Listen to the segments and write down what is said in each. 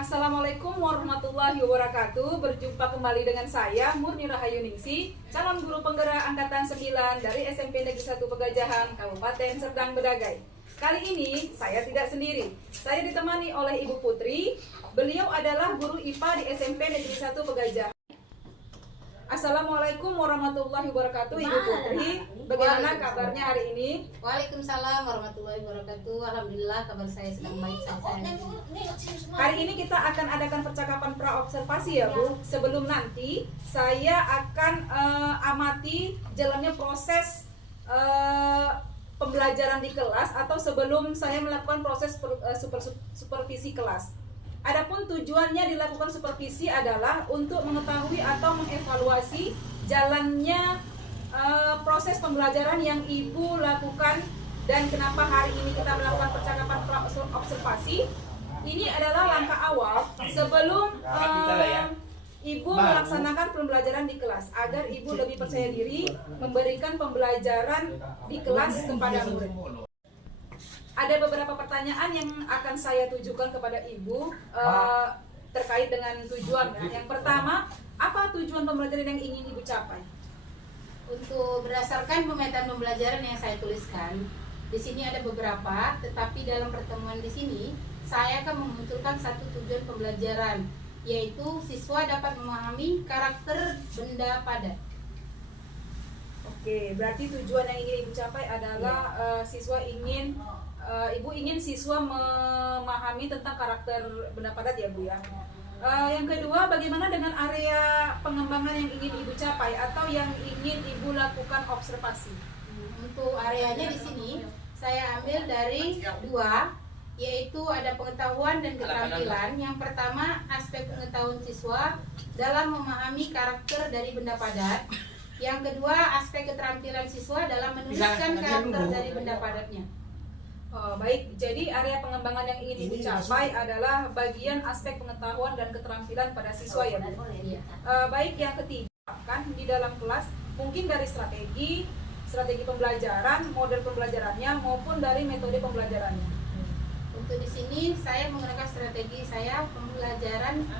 Assalamualaikum warahmatullahi wabarakatuh. Berjumpa kembali dengan saya Murni Rahayu Ningsi, calon guru penggerak angkatan 9 dari SMP Negeri 1 Pegajahan, Kabupaten Serdang Bedagai. Kali ini saya tidak sendiri. Saya ditemani oleh Ibu Putri. Beliau adalah guru IPA di SMP Negeri 1 Pegajahan. Assalamualaikum warahmatullahi wabarakatuh, Ibu Putri. Bagaimana kabarnya hari ini? Waalaikumsalam warahmatullahi wabarakatuh. Alhamdulillah kabar saya sedang baik saja. Hari ini kita akan adakan percakapan praobservasi ya Bu. Sebelum nanti saya akan amati jalannya proses pembelajaran di kelas atau sebelum saya melakukan proses supervisi kelas. Adapun tujuannya dilakukan supervisi adalah untuk mengetahui atau mengevaluasi jalannya proses pembelajaran yang Ibu lakukan dan kenapa hari ini kita melakukan percakapan observasi. Ini adalah langkah awal sebelum Ibu melaksanakan pembelajaran di kelas agar Ibu lebih percaya diri memberikan pembelajaran di kelas kepada murid. Ada beberapa pertanyaan yang akan saya tujukan kepada Ibu terkait dengan tujuan. Yang pertama, apa tujuan pembelajaran yang ingin Ibu capai? Untuk berdasarkan pemetaan pembelajaran yang saya tuliskan, di sini ada beberapa, tetapi dalam pertemuan di sini saya akan memunculkan satu tujuan pembelajaran, yaitu siswa dapat memahami karakter benda padat. Oke, berarti tujuan yang ingin Ibu capai adalah Ibu ingin siswa memahami tentang karakter benda padat ya Bu ya. Yang kedua, bagaimana dengan area pengembangan yang ingin Ibu capai atau yang ingin Ibu lakukan observasi? Untuk areanya di sini saya ambil dari dua, yaitu ada pengetahuan dan keterampilan. Yang pertama, aspek pengetahuan siswa dalam memahami karakter dari benda padat. Yang kedua, aspek keterampilan siswa dalam menuliskan karakter dari benda padatnya. Baik, jadi area pengembangan yang ingin Ibu capai adalah bagian aspek pengetahuan dan keterampilan pada siswa ya Bu. Baik, yang ketiga kan di dalam kelas mungkin dari strategi pembelajaran, model pembelajarannya maupun dari metode pembelajarannya. Untuk di sini saya menggunakan strategi saya pembelajaran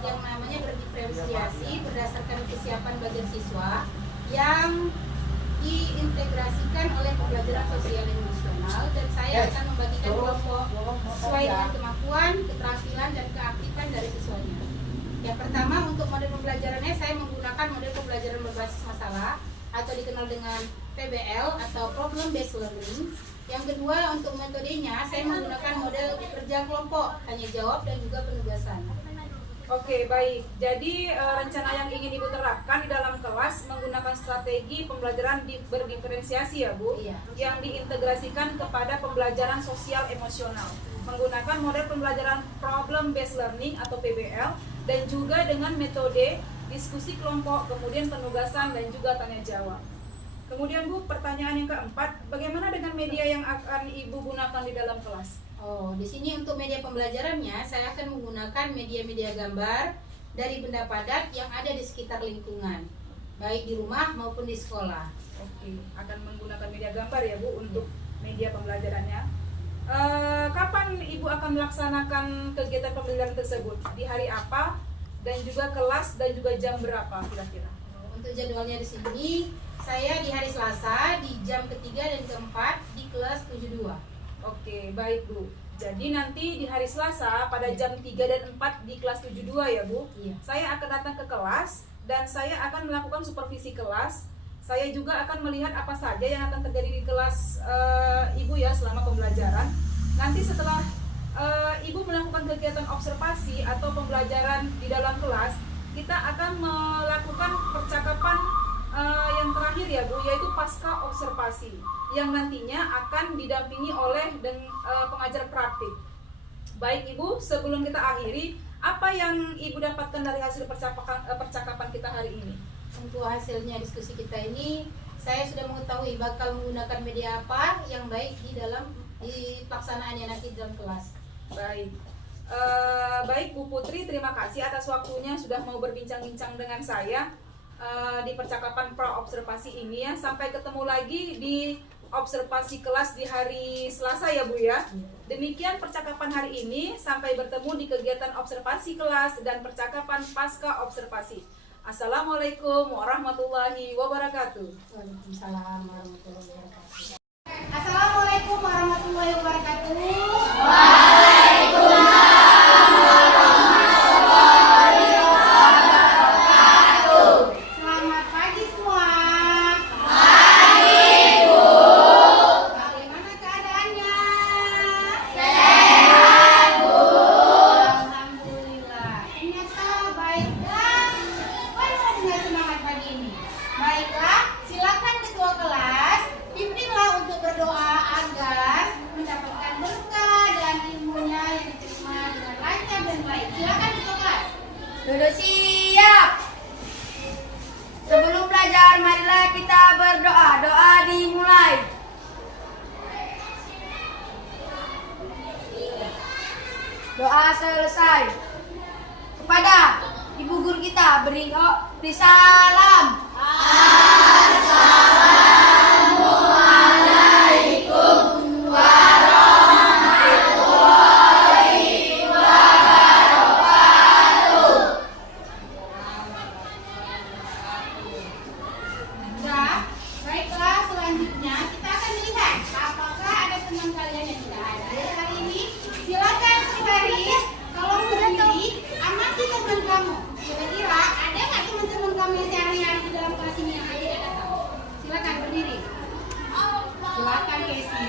yang namanya berdiferensiasi berdasarkan kesiapan bagian siswa yang diintegrasikan oleh pembelajaran sosial emosional, dan saya akan membagikan kelompok sesuai dengan kemampuan, keterampilan, dan keaktifan dari siswanya. Yang pertama, untuk model pembelajarannya saya menggunakan model pembelajaran berbasis masalah atau dikenal dengan PBL atau Problem Based Learning. Yang kedua, untuk metodenya saya menggunakan model kerja kelompok, tanya jawab, dan juga penugasan. Oke, baik. Jadi rencana yang ingin Ibu terapkan di dalam kelas menggunakan strategi pembelajaran berdiferensiasi ya Bu, Iya. yang diintegrasikan kepada pembelajaran sosial emosional menggunakan model pembelajaran Problem Based Learning atau PBL dan juga dengan metode diskusi kelompok, kemudian penugasan dan juga tanya jawab. Kemudian Bu, pertanyaan yang keempat, bagaimana dengan media yang akan Ibu gunakan di dalam kelas? Di sini untuk media pembelajarannya saya akan menggunakan media-media gambar dari benda padat yang ada di sekitar lingkungan, baik di rumah maupun di sekolah. Oke, akan menggunakan media gambar ya Bu untuk media pembelajarannya. Kapan Ibu akan melaksanakan kegiatan pembelajaran tersebut? Di hari apa? Dan juga kelas dan juga jam berapa kira-kira? Untuk jadwalnya di sini saya di hari Selasa di jam ketiga dan keempat di kelas 72. Oke, baik Bu. Jadi nanti di hari Selasa pada jam 3 dan 4 di kelas 72 ya Bu. Iya. Saya akan datang ke kelas dan saya akan melakukan supervisi kelas. Saya juga akan melihat apa saja yang akan terjadi di kelas Ibu ya selama pembelajaran. Nanti setelah Ibu melakukan kegiatan observasi atau pembelajaran di dalam kelas, kita akan melakukan percakapan yang terakhir ya Bu, yaitu pasca observasi yang nantinya akan didampingi oleh pengajar praktik. Baik Ibu, sebelum kita akhiri, apa yang Ibu dapatkan dari hasil percakapan kita hari ini? Untuk hasilnya diskusi kita ini, saya sudah mengetahui bakal menggunakan media apa yang baik di pelaksanaannya nanti di dalam kelas. Baik. Baik Bu Putri, terima kasih atas waktunya sudah mau berbincang-bincang dengan saya di percakapan praobservasi ini ya. Sampai ketemu lagi di observasi kelas di hari Selasa ya Bu ya. Demikian percakapan hari ini, sampai bertemu di kegiatan observasi kelas dan percakapan pasca observasi. Assalamualaikum warahmatullahi wabarakatuh. Waalaikumsalam warahmatullahi wabarakatuh. Assalamualaikum warahmatullahi wabarakatuh. Selamat pagi semua. Bagaimana keadaannya? Sehat, Bu. Alhamdulillah. Ternyata baiklah. Penuh dengan semangat pagi ini. Baiklah, silakan ketua kelas pimpinlah untuk berdoa agar mendapatkan berkah dan ilmunya yang diterima dengan lancar dan baik. Silakan ketua kelas. Sudah siap. Sebelum belajar, marilah kita berdoa. Doa dimulai. Doa selesai. Kepada ibu guru kita beri salam. Sudah, baiklah, selanjutnya kita akan melihat apakah ada teman kalian yang tidak hadir hari ini. Silakan berbaris. Kalau berdiri, amati teman kamu. Kira-kira ada nggak teman-teman kamu yang sehari-hari di dalam kelas ini yang tidak datang? Silakan berdiri. Silakan Casey.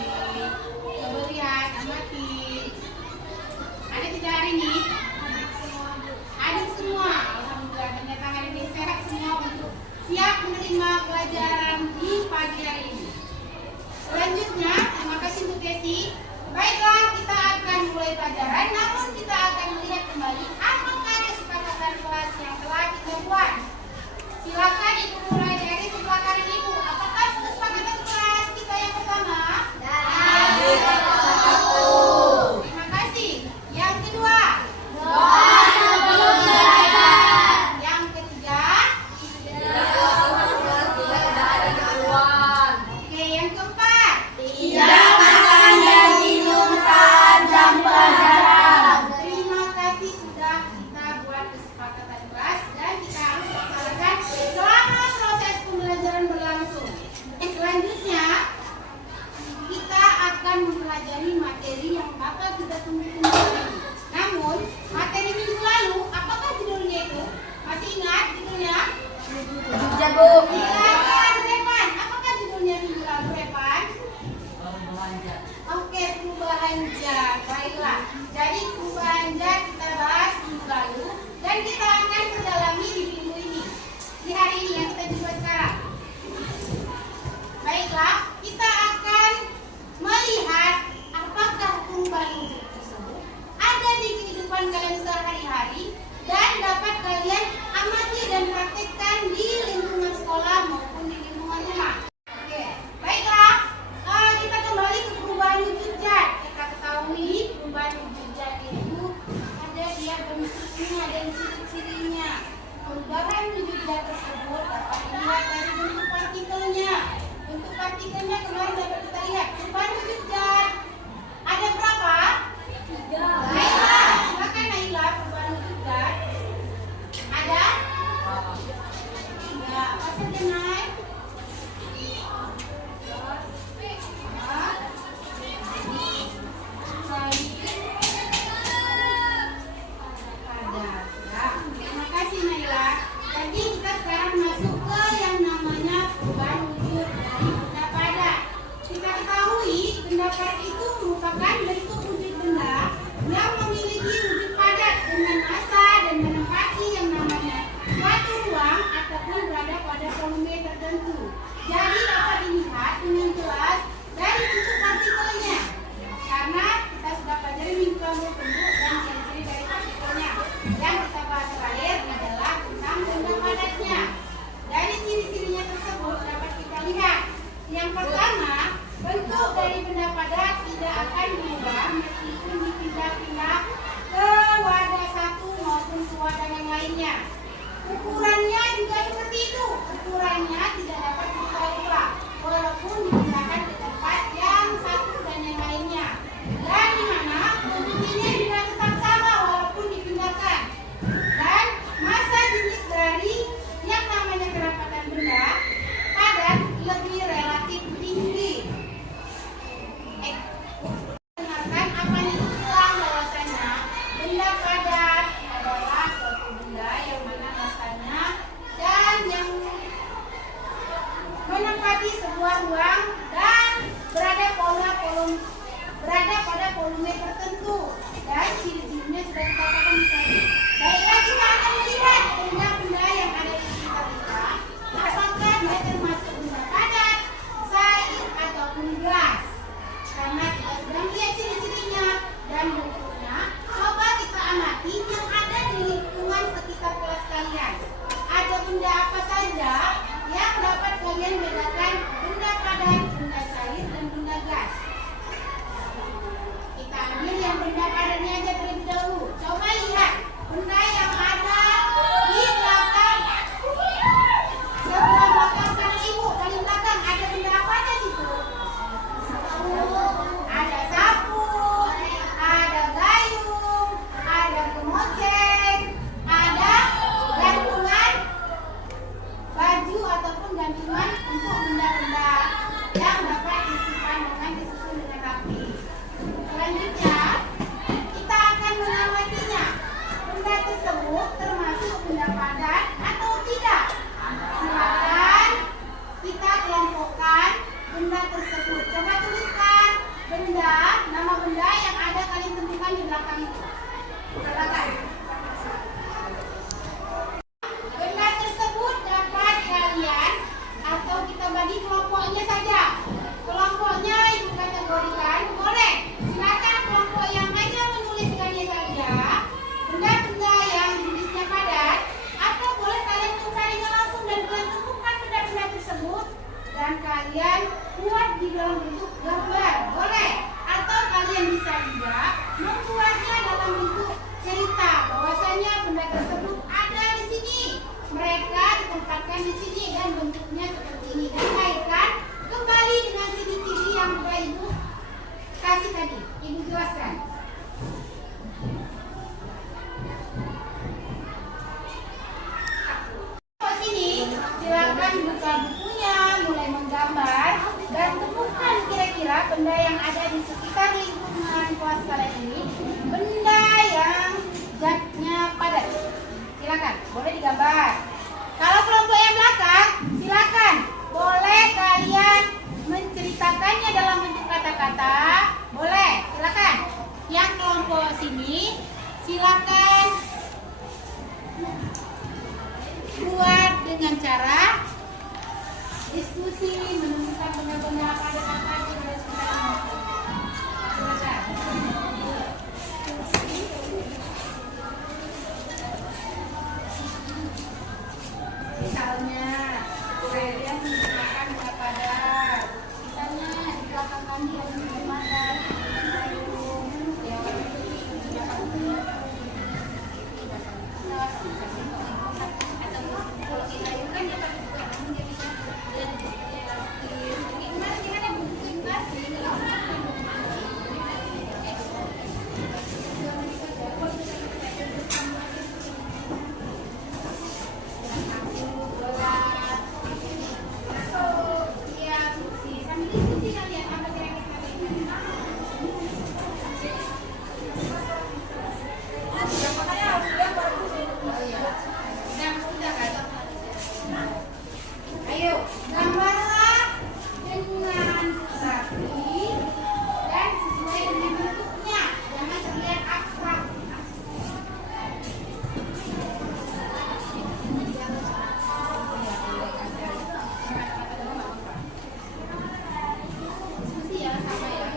Coba lihat, amati. Ada tidak hari ini? Ada semua. Alhamdulillah, ternyata hari ini sehat semua untuk siap menerima pelajaran di pagi hari ini. Selanjutnya, terima kasih untuk Casey. Baiklah, kita akan mulai pelajaran, namun kita akan melihat kembali apakah kesepakatan kelas yang telah kita buat. Silakan Ibu mulai dari sebelah kanan Ibu. Apakah kesepakatan kelas kita yang pertama? Terima kasih. Yang kedua? Yang ketiga? Oke, yang keempat? Terima kasih sudah kita buat kesepakatan kelas dan kita harus laksanakan selama proses pembelajaran berlangsung. Selanjutnya kita akan mempelajari materi yang bakal kita tunggu-tunggu lagi. Namun materi minggu lalu, apakah judulnya itu? Masih ingat judulnya? Silakan Repan. Apakah judulnya minggu lalu Repan? Oke, perubahan jam. Baiklah. Jadi perubahan jam kita bahas minggu lalu dan kita akan perdalami di minggu ini. Di hari ini yang kita coba sekarang. Baiklah, kita akan melihat apakah perubahan jam tersebut ada di kehidupan kalian sehari-hari dan dapat kalian amati dan praktekkan di lingkungan sekolah maupun di lingkungan rumah. Oke, baiklah. Kita kembali ke perubahan wujud zat. Kita ketahui perubahan wujud zat itu ada dia bentuknya dan ciri-cirinya. Perubahan wujud zat tersebut dapat dilihat dari bentuk partikelnya. Bentuk partikelnya kemarin dapat kita lihat. Perubahan wujud zat ada berapa? 3. Baiklah, silakan Naila, perubahan wujud zat. Ada? 3. Apa saja Nay? Terima kasih Naila. Jadi kita sekarang masuk ke yang namanya perubahan wujud dari benda padat. Kita ketahui benda padat benda padat atau tidak? Silakan kita kelompokkan benda tersebut. Coba tuliskan benda, nama benda yang ada kalian tentukan di belakang itu. Silakan. Benda tersebut dapat kalian atau kita bagi kelompoknya saja. Kelompoknya ibu kategorikan, boleh. Silakan kelompok yang hanya menuliskannya saja. Benda-benda yang jenisnya padat, atau boleh kalian mencarinya langsung dan kalian temukan benda-benda tersebut dan kalian buat di dalam bentuk gambar, boleh. Atau kalian bisa juga membuatnya dalam bentuk cerita bahwasanya benda tersebut ada di sini, mereka ditempatkan di sini dan bentuknya seperti ini, dan kaitkan kembali dengan CCTV yang sudah ibu kasih tadi. Ibu jelaskan. Sini silakan buka bukunya, mulai menggambar dan temukan kira-kira benda yang ada di sekitar lingkungan kelas kalian ini, benda yang zatnya padat. Silakan, boleh digambar. Kalau kelompok yang belakang, silakan boleh kalian menceritakannya dalam bentuk kata-kata, boleh, silakan. Yang kelompok sini, silakan buat dengan cara diskusi, menemukan benda-benda padat apa aja yang ada di sekitar ini. Silakan. Misalnya, kalian menggunakan benda padat. Misalnya di belakang kami ada benda padat, sayur, ya, kalau kita itu kan dia pakai buku yang dia bisa dia gimana sih kan yang buku imitasi ayo, gambarlah dengan rapi dan sesuai dengan bentuknya. Jangan terlihat abstrak. Diskusi ya sama ya.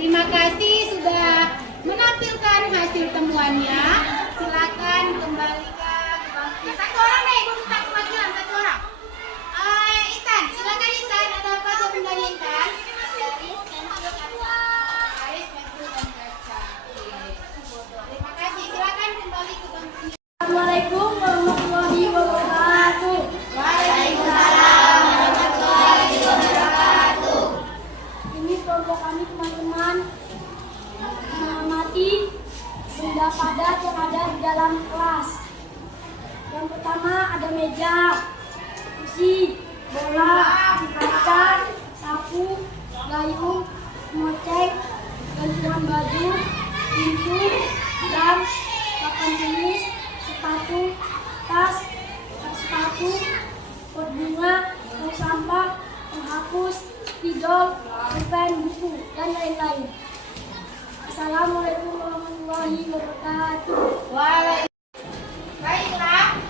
Terima kasih sudah menampilkan hasil temuannya. Silakan kembalikan ke bangku. Satu orang nih, ibu minta kewakilan satu orang. Intan, silakan Intan. Ada apa jawabannya Intan? Garis, pensil, kaca. Garis, pensil, dan kaca. Oke. Terima kasih. Silakan kembali ke bangku. Assalamualaikum warahmatullahi wabarakatuh. Waalaikumsalam warahmatullahi wabarakatuh. Ini kelompok kami teman-teman mengamati benda padat yang ada di dalam kelas. Yang pertama ada meja, kursi, bola, kaca, sapu, gayung, mocek, gantungan baju, pintu, jam, papan tulis, sepatu, tas, sepatu, pot bunga, tong sampah, penghapus, spidol, pulpen, buku, dan lain-lain. Assalamualaikum warahmatullahi wabarakatuh. Baiklah,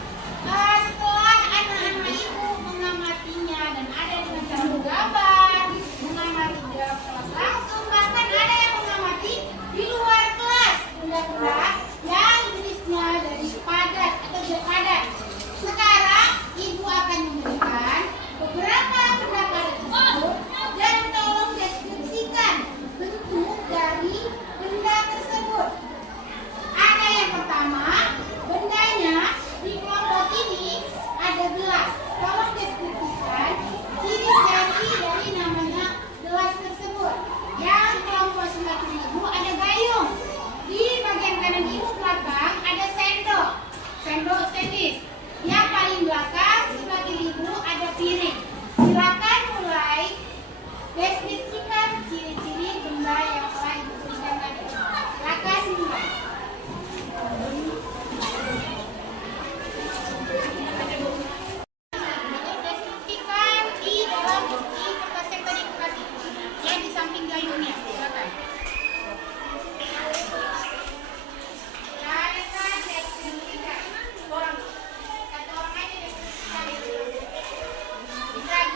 setelah anak-anak ibu mengamatinya dan ada dengan cara menggambar, mengamati di dalam kelas langsung, bahkan ada yang mengamati di luar kelas benda-benda yang jenisnya dari padat atau benda padat. Sekarang ibu akan memberikan beberapa benda padat tersebut dan tolong deskripsikan bentuk dari benda tersebut. Ada yang pertama, bendanya di kelompok ini ada gelas. Tolong deskripsikan ciri-ciri dari namanya gelas tersebut. Yang kelompok sebelah kiri ibu ada gayung. Di bagian kanan ibu belakang ada sendok. Sendok stainless. Yang paling belakang sebelah kiri ibu ada piring. Silakan mulai deskripsikan ciri-ciri benda yang telah ibu berikan tadi. Silakan mulai. Deskripsikan di dalam di kertas yang tadi ibu kasih. Yang di samping gayungnya. Silakan. Silakan deskripsikan. Satu orang aja deskripsikan. Silakan.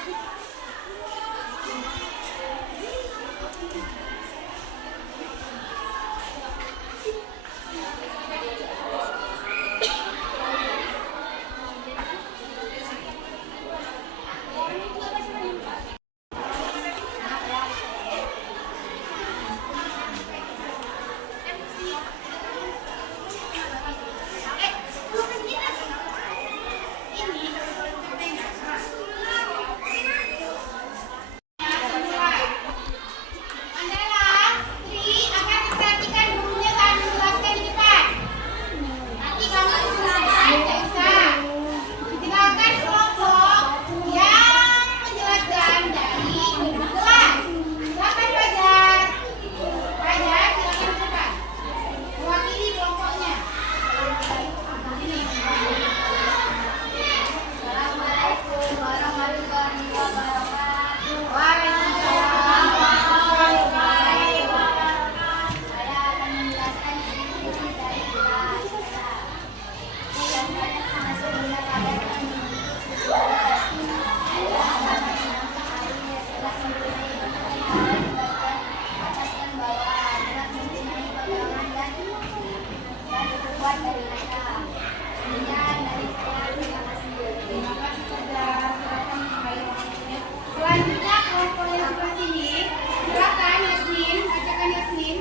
Selanjutnya kelompok yang sebelah sini, silakan Yasmin, bacakan Yasmin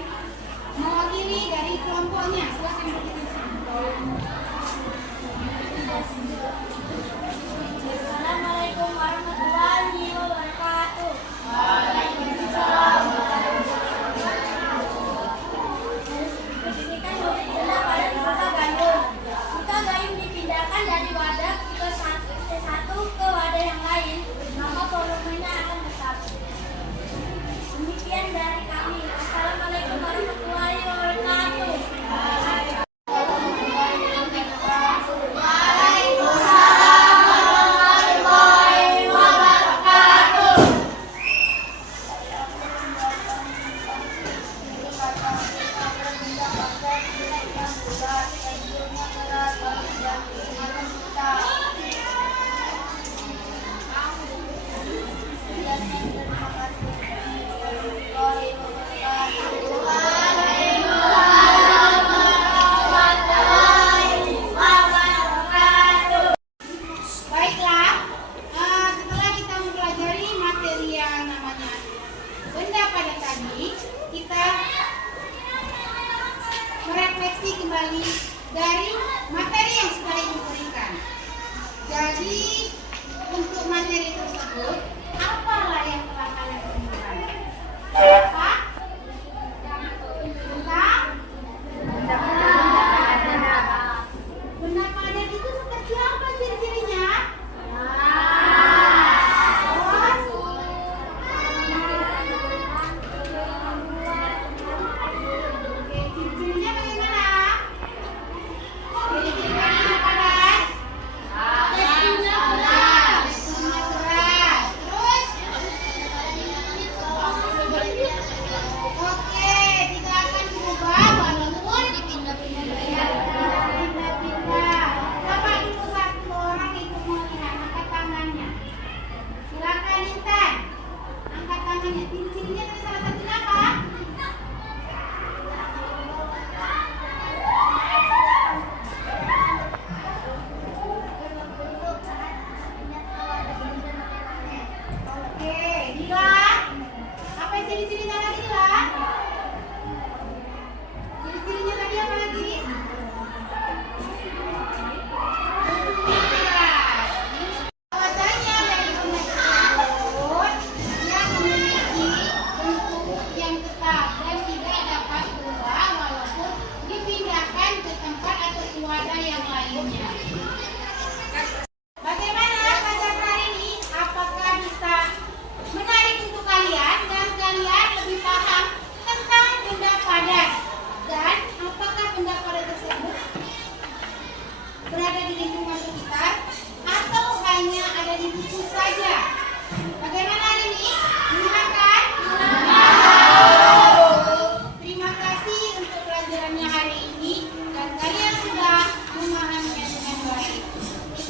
mewakili dari kelompoknya. Silakan Assalamualaikum warahmatullahi wabarakatuh. Deskripsikan motif benda padat berupa gayung. Jika gayung dipindahkan dari wadah ke satu ke wadah yang lain, maka volumenya akan tetap. Demikian dari kami. Assalamualaikum warahmatullahi wabarakatuh.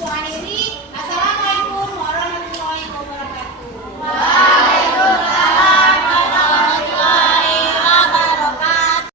Suhairi